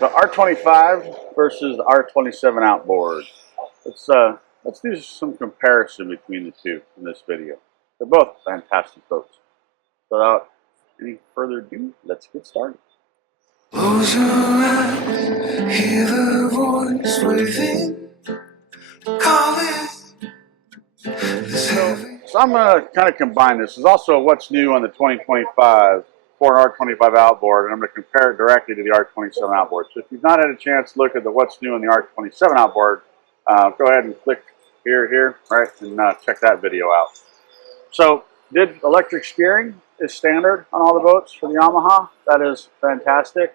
The R25 versus the R27 Outboard. Let's do some comparison between the two in this video. They're both fantastic boats. So without any further ado, let's get started. Close your eyes, hear the voice within, calling. So I'm going to kind of combine this. There's also what's new on the 2025 for an R25 Outboard, and I'm going to compare it directly to the R27 Outboard. So if you've not had a chance to look at the what's new in the R27 Outboard, go ahead and click here, right, and check that video out. So, electric steering is standard on all the boats for the Yamaha. That is fantastic.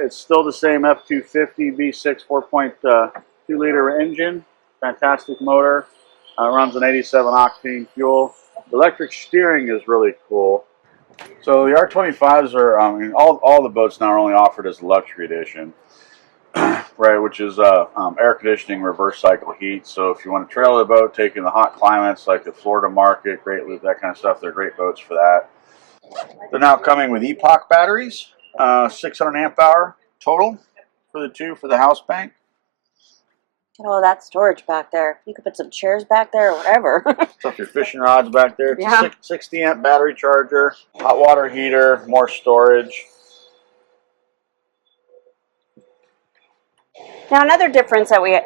It's still the same F250 V6 4.2 liter engine. Fantastic motor. Runs an 87 octane fuel. The electric steering is really cool. So the R25s are, all the boats now are only offered as a luxury edition, right? Which is air conditioning, reverse cycle heat. So if you want to trailer the boat, take in the hot climates like the Florida market, Great Loop, that kind of stuff, they're great boats for that. They're now coming with Epoch batteries, 600 amp hour total for the two for the house bank. Get all that storage back there. You could put some chairs back there or whatever. Stuff your fishing rods back there. It's yeah. a 60 amp battery charger, hot water heater, more storage. Now another difference that we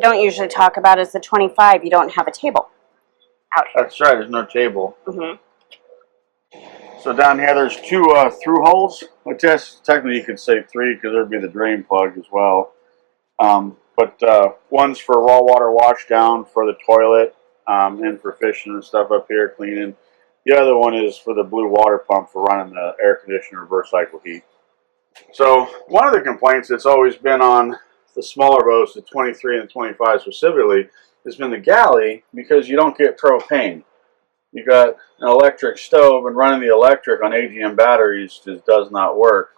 don't usually talk about is the 25. You don't have a table out here. That's right. There's no table. Mm-hmm. So down here, there's two through holes. Which technically you could say three because there'd be the drain plug as well. But one's for raw water wash down for the toilet and for fishing and stuff up here, cleaning. The other one is for the blue water pump for running the air conditioner reverse cycle heat. So one of the complaints that's always been on the smaller boats, the 23 and the 25 specifically, has been the galley because you don't get propane. You got an electric stove, and running the electric on AGM batteries just does not work.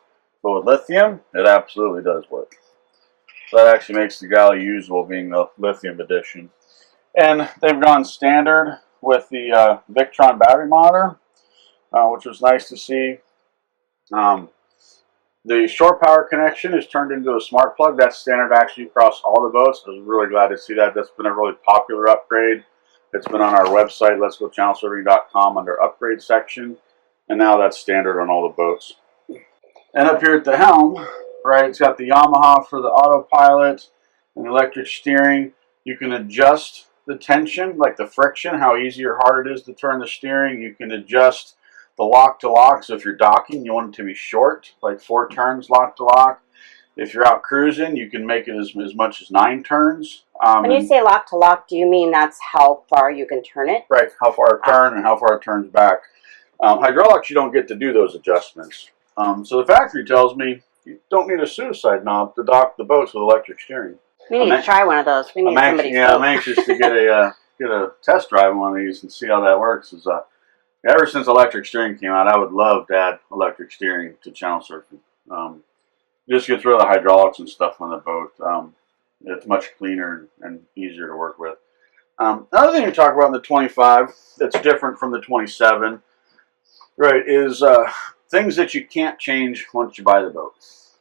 But with lithium, it absolutely does work. So that actually makes the galley usable, being the lithium edition. And they've gone standard with the Victron battery monitor, which was nice to see. The shore power connection is turned into a smart plug. That's standard actually across all the boats. I was really glad to see that. That's been a really popular upgrade. It's been on our website, letsgochannelsurfing.com, under upgrade section. And now that's standard on all the boats. And up here at the helm, right, it's got the Yamaha for the autopilot and electric steering. You can adjust the tension, like the friction, how easy or hard it is to turn the steering. You can adjust the lock to lock. So if you're docking, you want it to be short, like 4 turns lock to lock. If you're out cruising, you can make it as much as 9 turns. When you say lock to lock, do you mean that's how far you can turn it? Right, how far it turns and how far it turns back. Hydraulics, you don't get to do those adjustments. So the factory tells me you don't need a suicide knob to dock the boats with electric steering. We need to try one of those. We need somebody's boat. I'm anxious to get a test drive on one of these and see how that works. Ever since electric steering came out, I would love to add electric steering to channel surfing. Just get rid of the hydraulics and stuff on the boat. It's much cleaner and easier to work with. Another thing to talk about in the 25 that's different from the 27, right, is things that you can't change once you buy the boat.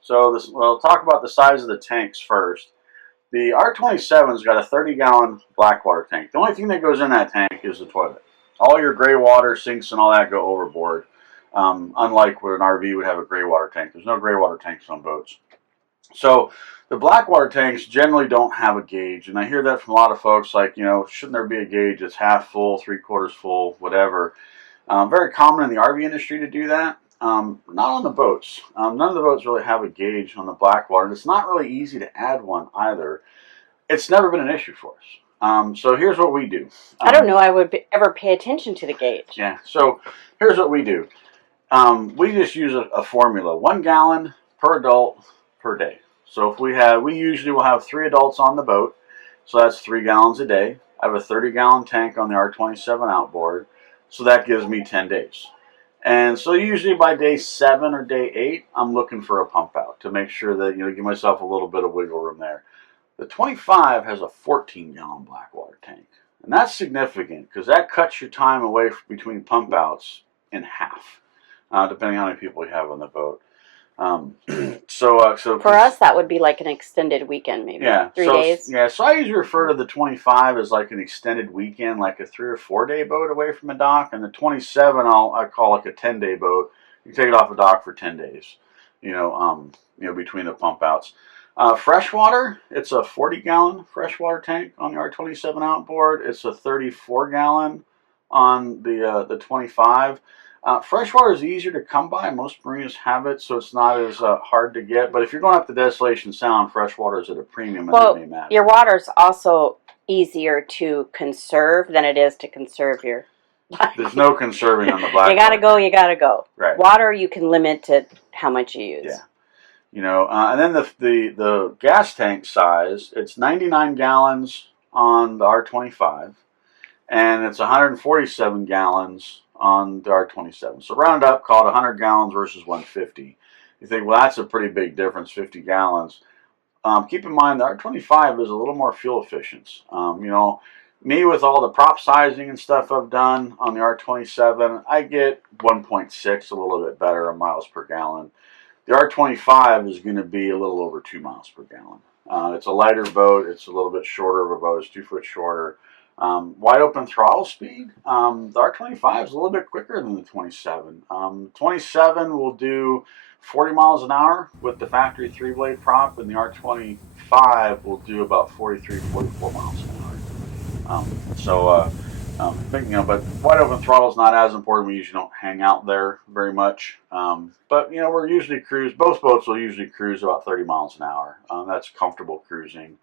So we'll talk about the size of the tanks first. The R27's got a 30-gallon Blackwater tank. The only thing that goes in that tank is the toilet. All your gray water, sinks, and all that go overboard. Unlike what an RV would have a gray water tank. There's no gray water tanks on boats. So the Blackwater tanks generally don't have a gauge. And I hear that from a lot of folks, like, shouldn't there be a gauge that's half full, 3/4 full, whatever. Very common in the RV industry to do that. Not on the boats. None of the boats really have a gauge on the Blackwater. And it's not really easy to add one either. It's never been an issue for us. So here's what we do. I don't know I would ever pay attention to the gauge. Yeah, so here's what we do. We just use a formula, 1 gallon per adult per day. So if we usually will have 3 adults on the boat, so that's 3 gallons a day. I have a 30-gallon tank on the R27 Outboard, so that gives me 10 days. And so usually by day 7 or day 8, I'm looking for a pump out to make sure that, give myself a little bit of wiggle room there. The 25 has a 14-gallon Blackwater tank. And that's significant because that cuts your time away between pump outs in half, depending on how many people you have on the boat. So For us, that would be like an extended weekend, maybe. yeah, 3 days. Yeah, so I usually refer to the 25 as like an extended weekend, like a 3 or 4 day boat away from a dock, and the 27 I call like a 10-day boat. You take it off the dock for 10 days, between the pump outs. Freshwater, it's a 40-gallon freshwater tank on the R27 Outboard. It's a 34-gallon on the 25. Freshwater is easier to come by. Most marinas have it, so it's not as hard to get. But if you're going up to Desolation Sound, freshwater is at a premium, and Well, it may matter. your water's also easier to conserve than it is to conserve your. There's no conserving on the Blackwater. You gotta go. Right. Water you can limit to how much you use. Yeah. And then the gas tank size, it's 99 gallons on the R25, and it's 147 gallons on the R27. So round up, call it 100 gallons versus 150. You think, well, that's a pretty big difference, 50 gallons. Keep in mind the R25 is a little more fuel efficient. Me with all the prop sizing and stuff I've done on the R27, I get 1.6, a little bit better in miles per gallon. The R25 is going to be a little over 2 miles per gallon. It's a lighter boat. It's a little bit shorter of a boat. It's 2 foot shorter. Wide open throttle speed. The R25 is a little bit quicker than the 27. 27 will do 40 miles an hour with the factory 3-blade prop, and the R25 will do about 43, 44 miles an hour. But wide open throttle is not as important. We usually don't hang out there very much. But we're usually both boats will usually cruise about 30 miles an hour. That's comfortable cruising.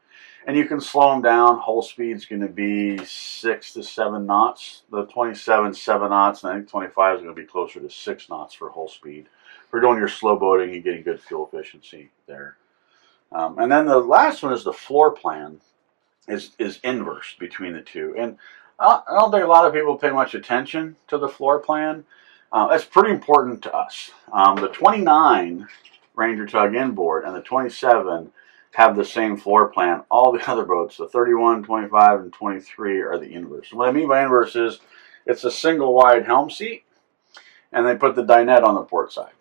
And you can slow them down. Hull speed's going to be 6 to 7 knots. The 27, 7 knots, and I think 25 is going to be closer to 6 knots for hull speed. If you're doing your slow boating, you're getting good fuel efficiency there. And then the last one is the floor plan is inverse between the two. And I don't think a lot of people pay much attention to the floor plan. That's pretty important to us. The 29 Ranger Tug inboard and the 27 have the same floor plan. All the other boats, the 31, 25, and 23 are the inverse. And what I mean by inverse is it's a single wide helm seat, and they put the dinette on the port side.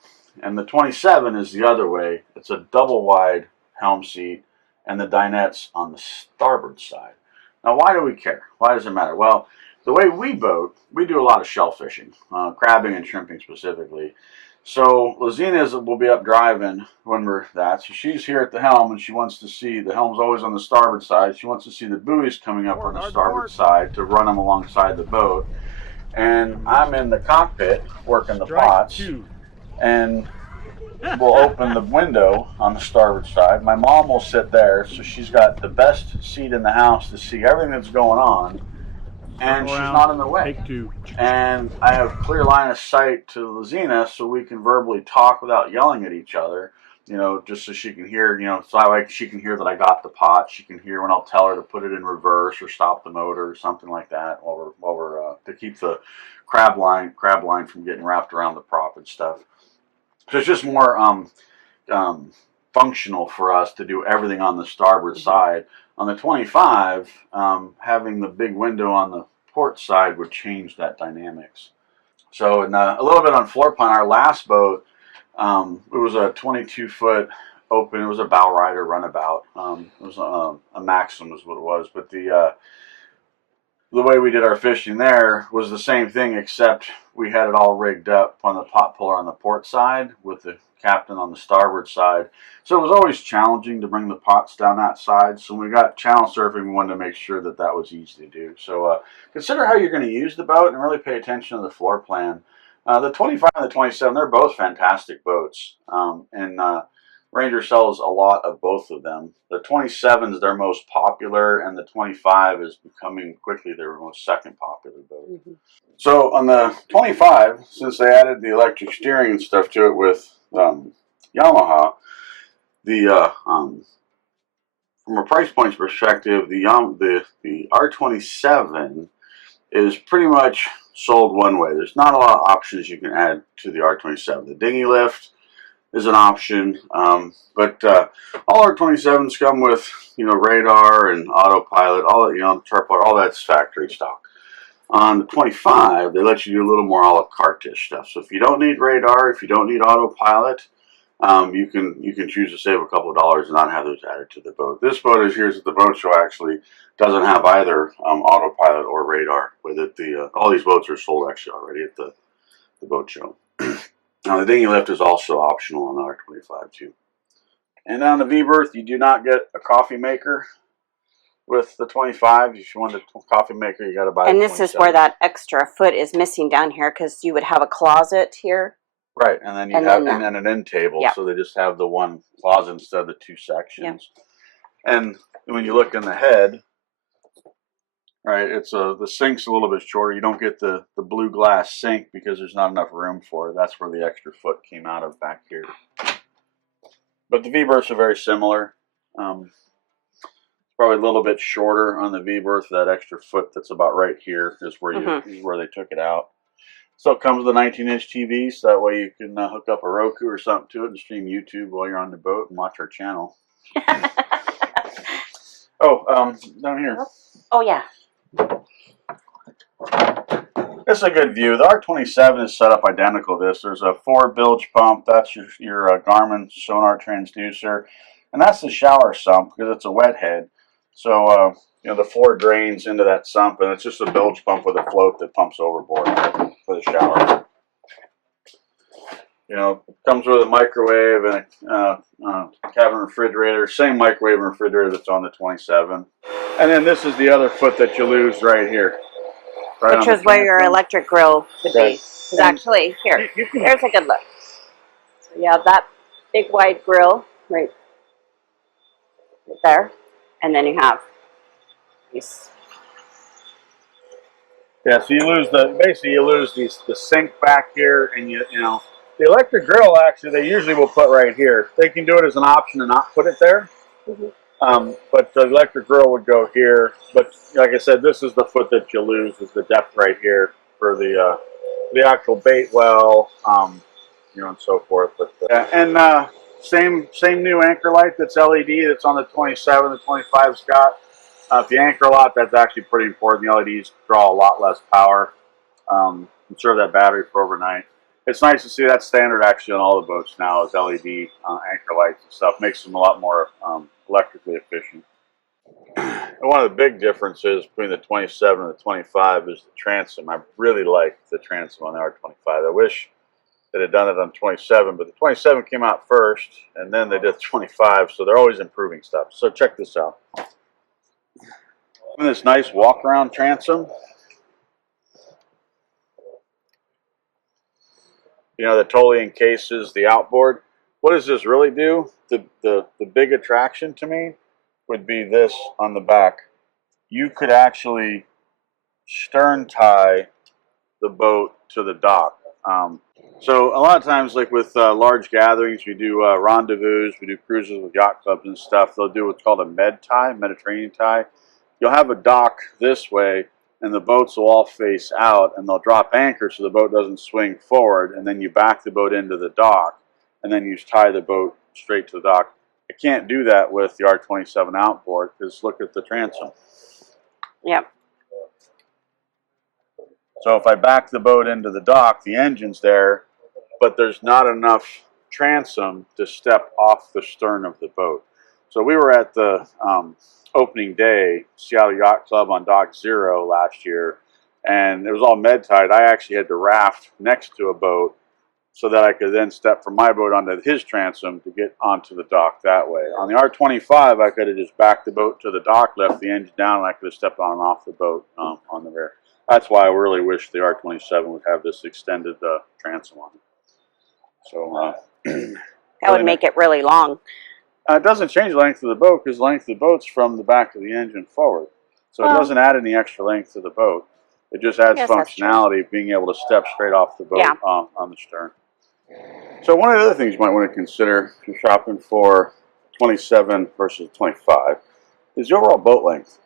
And the 27 is the other way. It's a double wide helm seat, and the dinette's on the starboard side. Now, why do we care? Why does it matter? Well, the way we boat, we do a lot of shell fishing, crabbing and shrimping specifically. So Lazina will be up driving when we're that. So she's here at the helm, and she wants to see, the helm's always on the starboard side. She wants to see the buoys coming up on the starboard side to run them alongside the boat. And I'm in the cockpit working the pots, and we'll open the window on the starboard side. My mom will sit there, so she's got the best seat in the house to see everything that's going on, and she's not in the way. And I have clear line of sight to Lazina, so we can verbally talk without yelling at each other, just so she can hear, so she can hear that I got the pot. She can hear when I'll tell her to put it in reverse or stop the motor or something like that while we're to keep the crab line from getting wrapped around the prop and stuff. So it's just more functional for us to do everything on the starboard side. On the 25, having the big window on the port side would change that dynamics. So a little bit on floor plan, our last boat, it was a 22-foot open. It was a bow rider runabout. It was a Maxim is what it was. But the way we did our fishing there was the same thing, except we had it all rigged up on the pot puller on the port side with the captain on the starboard side. So it was always challenging to bring the pots down that side. So when we got channel surfing, we wanted to make sure that that was easy to do. So consider how you're going to use the boat and really pay attention to the floor plan. The 25 and the 27, they're both fantastic boats. Ranger sells a lot of both of them. The 27 is their most popular, and the 25 is becoming quickly their most second popular boat. Mm-hmm. So on the 25, since they added the electric steering and stuff to it with Yamaha, from a price point perspective, the R27 is pretty much sold one way. There's not a lot of options you can add to the R27. The dinghy lift is an option, but all R27s come with radar and autopilot, all that, tripod, all that's factory stock. On the 25, they let you do a little more a la carte stuff. So if you don't need radar, if you don't need autopilot, you can choose to save a couple of dollars and not have those added to the boat. This boat is here's at the boat show actually doesn't have either autopilot or radar with it. All these boats are sold actually already at the boat show. Now the dinghy lift is also optional on the R25 too. And on the V-Berth, you do not get a coffee maker with the 25. If you want a coffee maker, you got to buy. And this is where that extra foot is missing down here, because you would have a closet here. Right, and then you have an end table, so they just have the one closet instead of the two sections. Yep. And when you look in the head, right, it's the sink's a little bit shorter. You don't get the blue glass sink because there's not enough room for it. That's where the extra foot came out of back here. But the V-berths are very similar. Probably a little bit shorter on the V-berth. That extra foot that's about right here is where is where they took it out. So it comes with a 19-inch TV, so that way you can hook up a Roku or something to it and stream YouTube while you're on the boat and watch our channel. Down here. Oh, yeah. This is a good view. The R27 is set up identical to this. There's a 4 bilge pump. That's your Garmin Sonar transducer. And that's the shower sump because it's a wet head. So, the 4 drains into that sump, and it's just a bilge pump with a float that pumps overboard for the shower. It comes with a microwave and a cabin refrigerator. Same microwave and refrigerator that's on the 27. And then this is the other foot that you lose right here. Right, which is where your electric grill would be. Because actually, here, there's a good look. So you have that big wide grill right there. And then you have these. Yeah, so you lose the sink back here, and the electric grill actually they usually will put right here. They can do it as an option and not put it there. But the electric grill would go here. But like I said, this is the foot that you lose, is the depth right here for the actual bait well, and so forth. But same new anchor light that's LED that's on the 27. The 25's got. If you anchor a lot, that's actually pretty important. The LEDs draw a lot less power. Conserve that battery for overnight. It's nice to see that standard actually on all the boats now is LED anchor lights and stuff. Makes them a lot more electrically efficient. And one of the big differences between the 27 and the 25 is the transom. I really like the transom on the R25. I wish they had done it on 27, but the 27 came out first, and then they did the 25, so they're always improving stuff. So check this out. This nice walk-around transom. That totally encases the outboard. What does this really do? The big attraction to me would be this on the back. You could actually stern tie the boat to the dock. So a lot of times, like with large gatherings, we do rendezvous, we do cruises with yacht clubs and stuff. They'll do what's called a med tie, Mediterranean tie. You'll have a dock this way, and the boats will all face out, and they'll drop anchor so the boat doesn't swing forward, and then you back the boat into the dock, and then you tie the boat straight to the dock. I can't do that with the R27 Outboard because look at the transom. Yep. So if I back the boat into the dock, the engine's there, but there's not enough transom to step off the stern of the boat. So we were at the opening day, Seattle Yacht Club on Dock 0 last year, and it was all med tied. I actually had to raft next to a boat so that I could then step from my boat onto his transom to get onto the dock that way. On the R25, I could have just backed the boat to the dock, left the engine down, and I could have stepped on and off the boat on the rear. That's why I really wish the R27 would have this extended transom on it. So that would make it really long. It doesn't change the length of the boat because the length of the boat's from the back of the engine forward. So it doesn't add any extra length to the boat. It just adds functionality of being able to step straight off the boat on the stern. So one of the other things you might want to consider if you're shopping for 27 versus 25 is the overall boat length.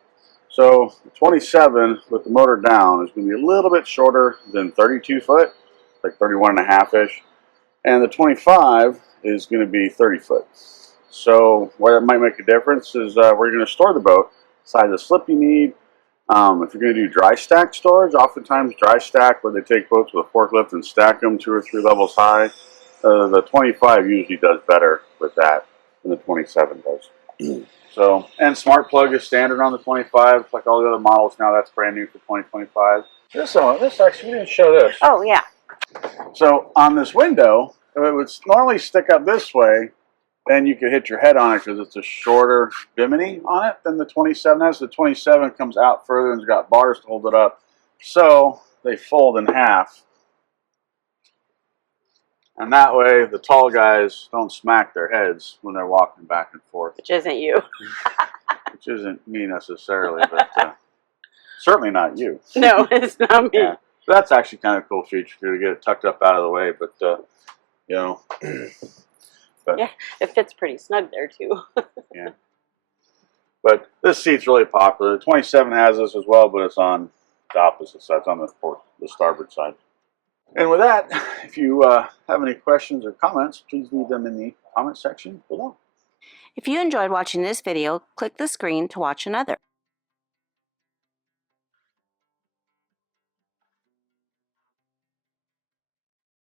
So the 27 with the motor down is going to be a little bit shorter than 32 foot, like 31 and a half-ish. And the 25 is going to be 30 foot. So where it might make a difference is where you're going to store the boat, size of slip you need. If you're going to do dry stack storage, oftentimes dry stack where they take boats with a forklift and stack them 2 or 3 levels high. the 25 usually does better with that than the 27 does. So, and smart plug is standard on the 25, like all the other models now. That's brand new for 2025. This actually, we didn't show this. Oh, yeah. So on this window, if it would normally stick up this way, then you could hit your head on it because it's a shorter Bimini on it than the 27 has. The 27 comes out further and it's got bars to hold it up. So they fold in half. And that way the tall guys don't smack their heads when they're walking back and forth. Which isn't you. Which isn't me necessarily, but certainly not you. No, it's not me. Yeah. That's actually kind of a cool feature to get it tucked up out of the way, but you know. But, yeah, it fits pretty snug there too. yeah. But this seat's really popular. The 27 has this as well, but it's on the opposite side. It's on the starboard side. And with that, if you have any questions or comments, please leave them in the comment section below. If you enjoyed watching this video, click the screen to watch another.